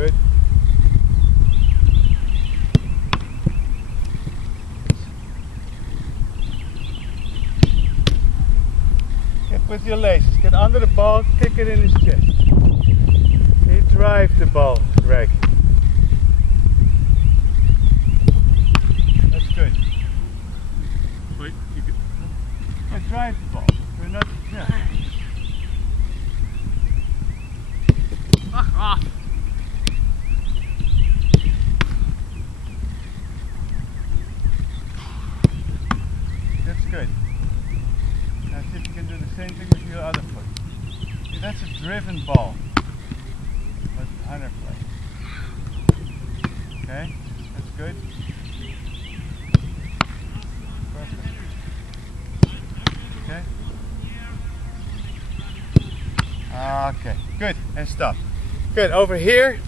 Good. Get with your laces. Get under the ball, kick it in his chest. You drive the ball, Greg. That's good. Wait, you could... Yeah, drive the ball. We're not, yeah. Fuck off! That's good. Now see if you can do the same thing with your other foot. See, that's a driven ball. What Hunter plays. Okay? That's good. Perfect. Okay? Okay, good. And stop. Good. Over here.